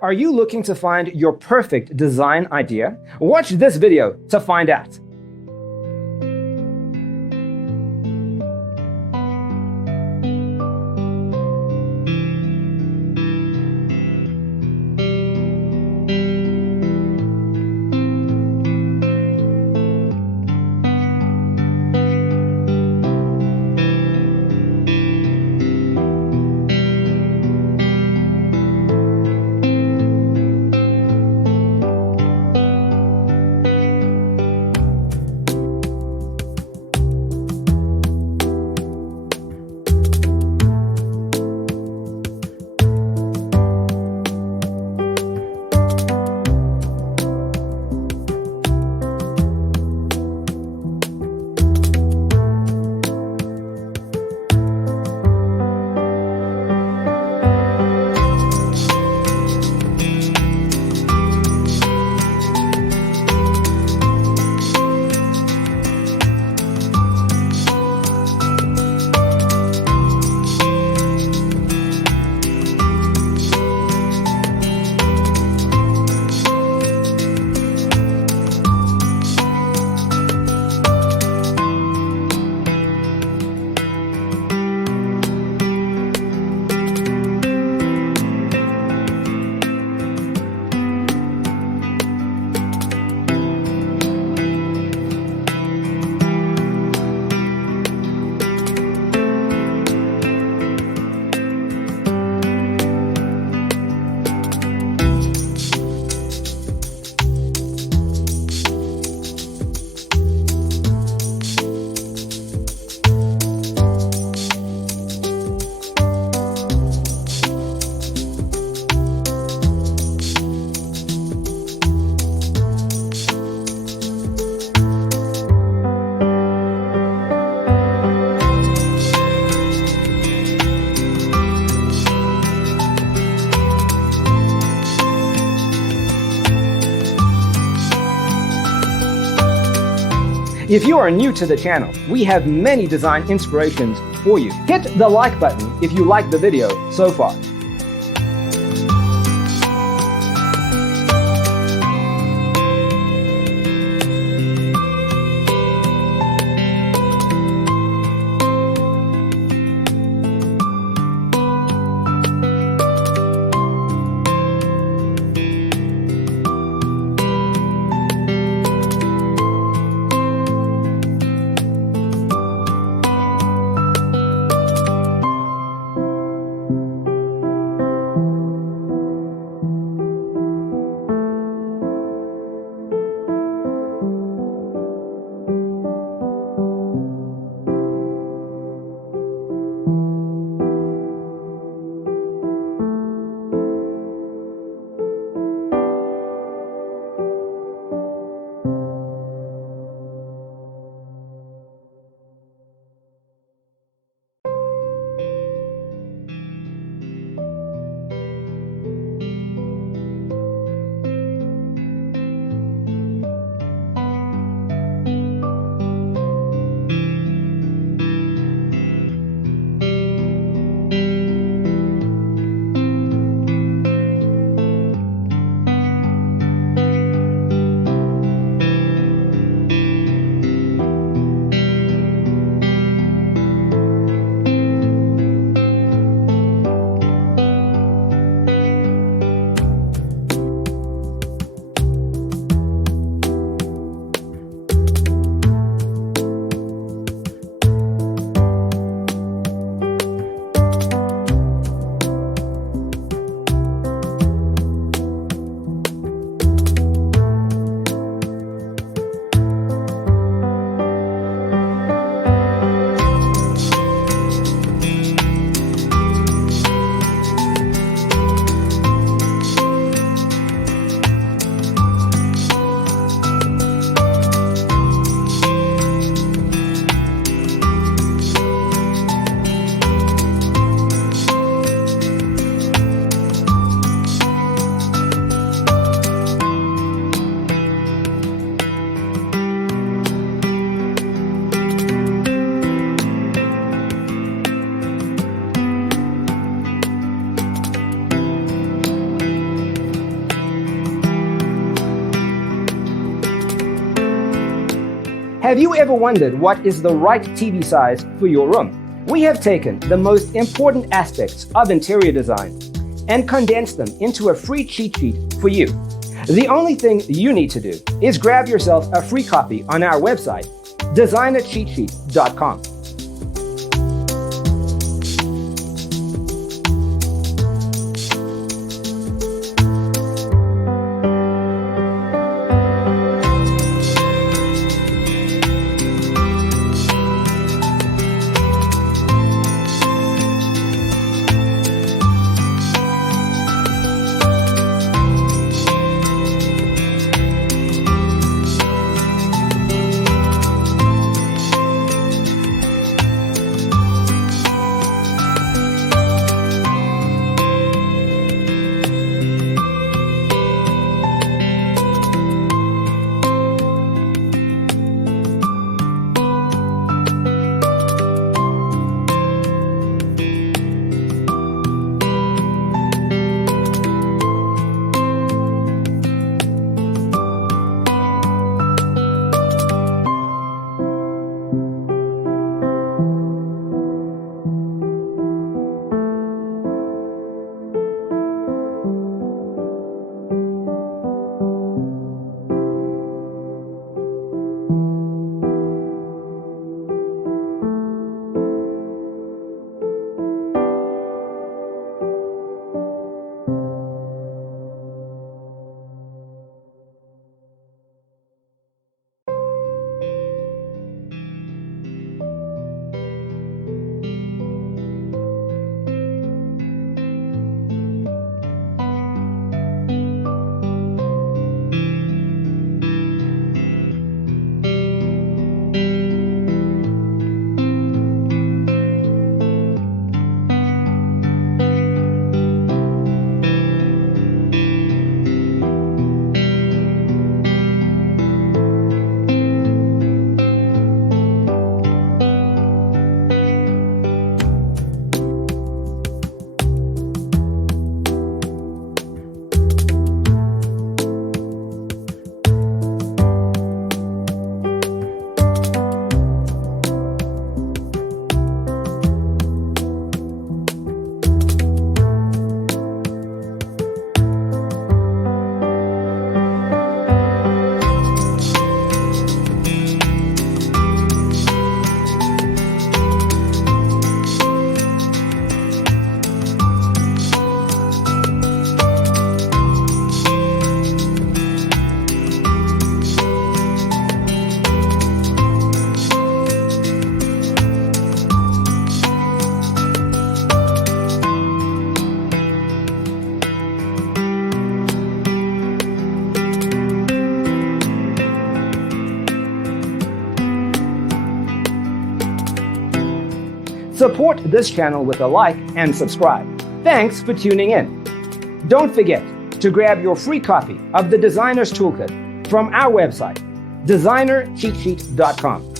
Are you looking to find your perfect design idea? Watch this video to find out. If you are new to the channel, we have many design inspirations for you. Hit the like button if you like the video so far. Have you ever wondered what is the right TV size for your room? We have taken the most important aspects of interior design and condensed them into a free cheat sheet for you. The only thing you need to do is grab yourself a free copy on our website, designercheatsheet.com. Support this channel with a like and subscribe. Thanks for tuning in. Don't forget to grab your free copy of the Designer's Toolkit from our website, designercheatsheet.com.